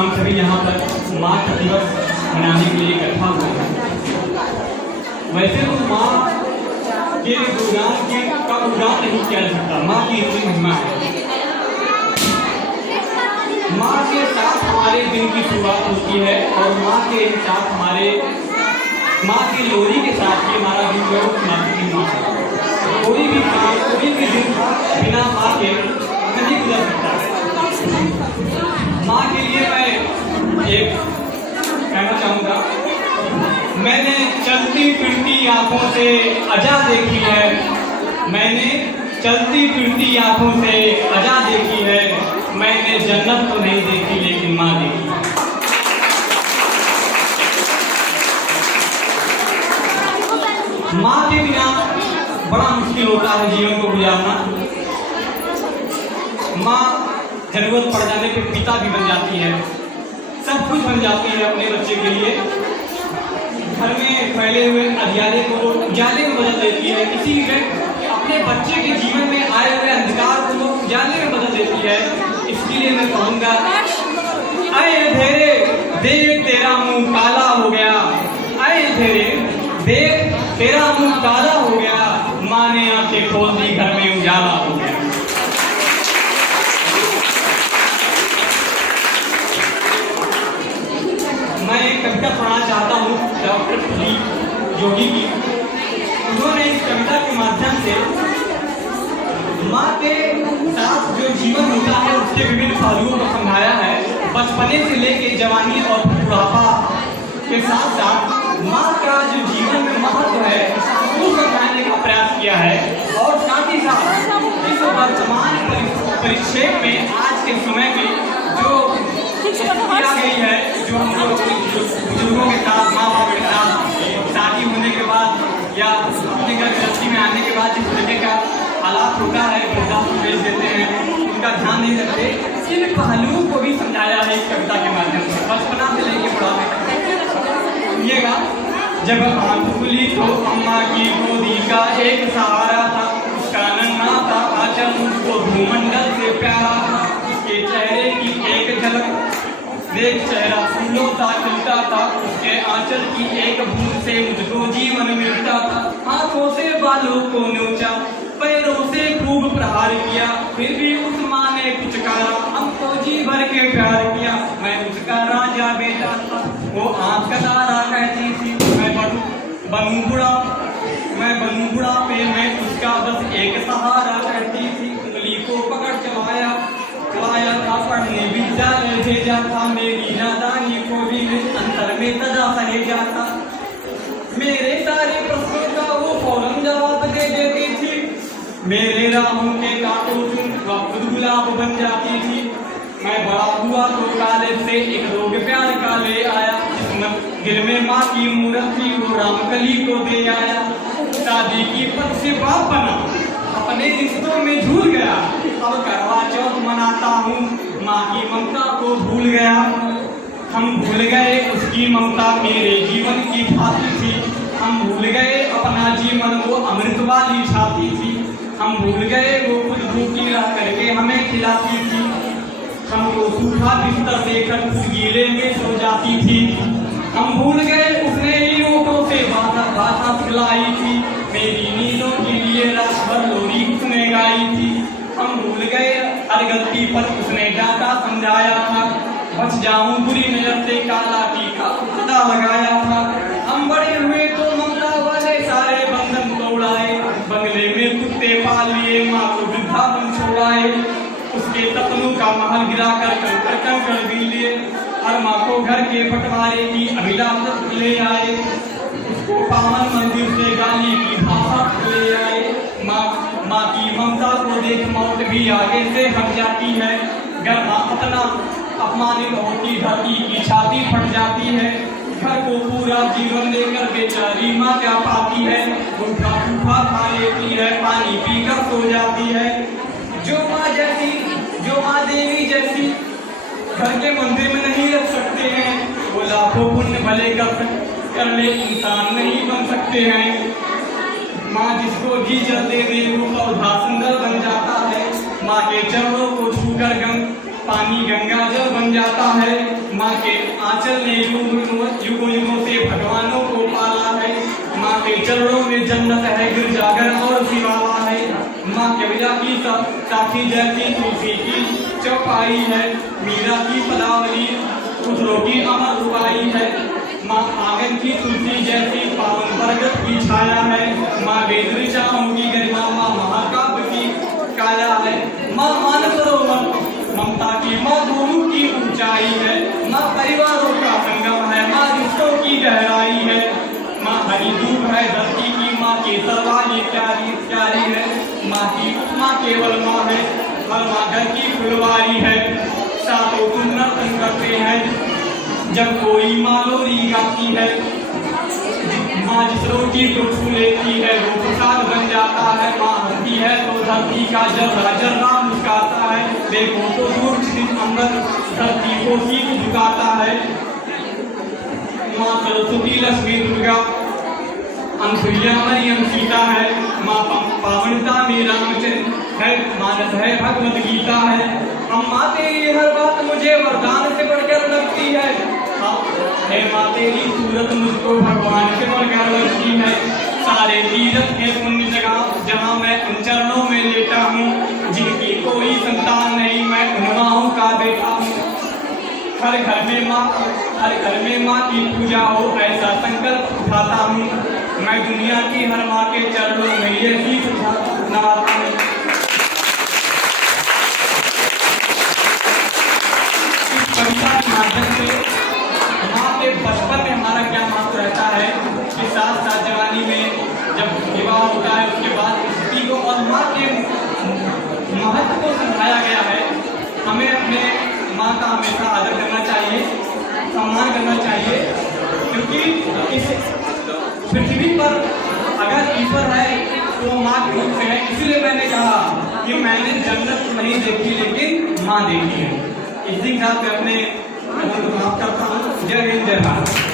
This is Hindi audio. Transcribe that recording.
हम सभी यहाँ पर माँ का दिवस मनाने के लिए इकट्ठा हुए हैं। वैसे तो माँ के गुणगान का उद्गान नहीं किया जा सकता, माँ की इतनी महिमा है। माँ के साथ हमारे दिन की शुरुआत होती है और माँ के साथ माँ की लोरी के साथ ही हमारा दिन जो समाप्ति माँ है। कोई भी दिन बिना माँ के नहीं गुजर सकता है। माँ के लिए मैं एक कहना चाहूँगा, मैंने चलती फिरती आंखों से अजा देखी है, मैंने चलती फिरती आंखों से अजा देखी है, मैंने जन्नत तो नहीं देखी लेकिन माँ देखी। माँ के बिना बड़ा मुश्किल होता है जीवन को गुजारना। माँ जरूरत पड़ जाने पे पिता भी बन जाती है, सब कुछ बन जाती है अपने बच्चे के लिए। घर में फैले हुए अंधियारे को उजाले में बदल देती है, इसीलिए अपने बच्चे के जीवन में आए हुए अंधकार को उजाले में बदल देती है। इसके लिए मैं कहूँगा, अरे अंधेरे देख तेरा मुंह काला हो गया, अरे अंधेरे देख तेरा मुंह काला हो गया, माँ ने आंखें खोल दी घर में उजाला हो गया। मैं एक कविता पढ़ना चाहता हूँ डॉक्टर सुधीर योगी की। उन्होंने इस कविता के माध्यम से माँ के साथ जो जीवन होता है उसके विभिन्न पहलुओं को समझाया है। बचपने से लेकर जवानी और बुढ़ापा के साथ साथ माँ का जो जीवन में महत्व है वो समझाने का प्रयास किया है। और साथ ही साथ इस वर्तमान परिक्षेप में आज के समय में जो किया गई है, जो हम लोग बुजुर्गों के साथ माँ बाप के साथ शादी होने के बाद या अपने घर गृहस्थी में आने के बाद जिस तरीके का हालात होता है, वृद्धाश्रम भेज देते हैं, उनका ध्यान नहीं रखते, इन पहलुओं को भी समझाया है इस कविता के माध्यम से, बचपना से लेकर बुढ़ापे तक। सुनिएगा, जब आँख खुली तो अम्मा की गोदी का एक सहारा था, उसका नन्हा था आंचल मुझको भूमंडल से प्यारा था, उसके चेहरे की एक झलक देख चेहरा फूलों सा खिलता था, उसके आंचल की एक बूंद से मुझको जीवन मिलता था। आंखों से बालों को नोचा, पैरों से खूब प्रहार किया, फिर भी उस माँ ने कुछ कहा, हमको जी भर के प्यार किया। मैं उसका राजा बेटा था, वो आँख का तारा कहती थी, मैं बनूं बुढ़ा पे मैं उसका बस एक सहारा कहती थी। उंगली को पकड़ चलाया था, पढ़ने विद्यालय भेजा था, मेरी नादानी को भी अंतर में सजा सहेजा था। मेरे सारे प्रश्नों का वो फौरन जवाब दे देती थी, मेरे राहों के कांटों चुन खुद गुलाब बन जाती थी। मैं बड़ा हुआ तो कॉलेज से एक रोग प्यार का ले आया, जिसमें दिल में माँ की मूरत थी वो रामकली को दे आया। शादी की पद से बाप बना, अपने रिश्तों में झूल गया, अब करवा चौथ मनाता हूँ, माँ की ममता को भूल गया। हम भूल गए उसकी ममता मेरे जीवन की छाती थी, हम भूल गए अपना जीवन वो अमृत वाली छाती थी, हम भूल गए वो खुद भूखी रह करके हमें खिलाती थी, हमको सूखा बिस्तर देकर गीले में सो जाती थी, हम भूल गए उसने ईंटों से भाषा सिलाई थी, मेरी नींदों के लिए रात भर लोरी उसने गाई थी। हम भूल गए हर गलती पर उसने डांटा समझाया था, बच जाऊं बुरी नजर से काला टीका खुदा लगाया था। हम बड़े हुए तो ममता वाले सारे बंधन तोड़ाए, बंगले में कुत्ते पाल लिए माँ को वृद्धा बन छोड़ाए, उसके सपनों का महल गिरा कर कंकड़ भी लिए, हर माँ को घर के बंटवारे की अभिलाषा ले आए, उसको पावन मंदिर से गाली की भाषा ले आए। माँ की ममता को देख मौत भी आगे से हट जाती है, घर माँ अपना अपमानित होती धरती की छाती फट जाती है, घर को पूरा जीवन लेकर बेचारी माँ क्या पाती है, भूखा भूखा खा लेती है, पानी पीकर सो जाती है। जो माँ देवी जैसी घर के मंदिर में नहीं रख सकते हैं, वो लाखों पुण्य भले कर ले इंसान नहीं बन सकते हैं। माँ जिसको जी जल दे दे वो पौधा सुंदर बन जाता है, माँ के चरणों को छूकर पानी गंगा जल बन जाता है। माँ के आंचल ने युगों युगों से भगवानों को पाला है। माँ के चरणों में जन्नत है, गिरजाघर और शिवाला है। माँ कविता की साथी जैसी तुलसी की चौपाई है। मीरा की पदावली खुसरो की अमर रुबाई है। माँ आंगन की तुलसी जैसी पावन बरगद की छाया है। माँ वेद ऋचाओं की गरिमा, माँ महाकाव्य की काया है। माँ मानसरोवर ममता की, माँ दोनों की ऊंचाई है। माँ परिवारों का संगम है, माँ रिश्तों की गहराई है। माँ हरी धूप है धरती की, माँ के सर्वाली प्यारी प्यारी है। माँ केवल माँ है, हर माँ घर की फुलवारी है। सातों तुम नर्तन करते हैं जब कोई माँ लोरी गाती है। माँ जिस रोटी को छू लेती है वो प्रसाद बन जाता है। माँ हंसती है तो धरती का जर्रा जर्रा मुस्काता है। देखो तो दूर छिप अंबर धरती को शीत झुकाता है। माँ सरस्वती लक्ष्मी दुर्गा अनसुईया मरियम सीता है। माँ पावनता में रामचंद्र है, मानस है भगवत गीता है। अम्मा तेरी हर बात मुझे वरदान से बढ़कर लगती है। हे माँ तेरी सूरत मुझको भगवान से बढ़कर लगती है। सारे तीर्थ के पुण्य जगह जहाँ मैं उन चरणों में लेटा हूँ। जिनकी कोई संतान नहीं मैं उन माँओं का बेटा हूँ। हर घर में माँ की पूजा हो ऐसा संकल्प उठाता हूँ। मैं दुनिया की हर माँ के चरणों में ये शीश नवाता हूँ। इस कविता के माध्यम से माँ के बचपन में हमारा क्या महत्व रहता है कि साथ साथ जवानी में जब विवाह होता है उसके बाद स्त्री को और माँ के महत्व को समझाया गया है। हमें अपने माँ का हमेशा आदर करना चाहिए, सम्मान करना चाहिए, क्योंकि इस पृथ्वी पर अगर ईश्वर है तो माँ के रूप में है। इसीलिए मैंने कहा कि मैंने जन्नत नहीं देखी लेकिन माँ देखी है। इसी के साथ मैं अपने समाप्त करता हूँ। जय हिंद जय भारत।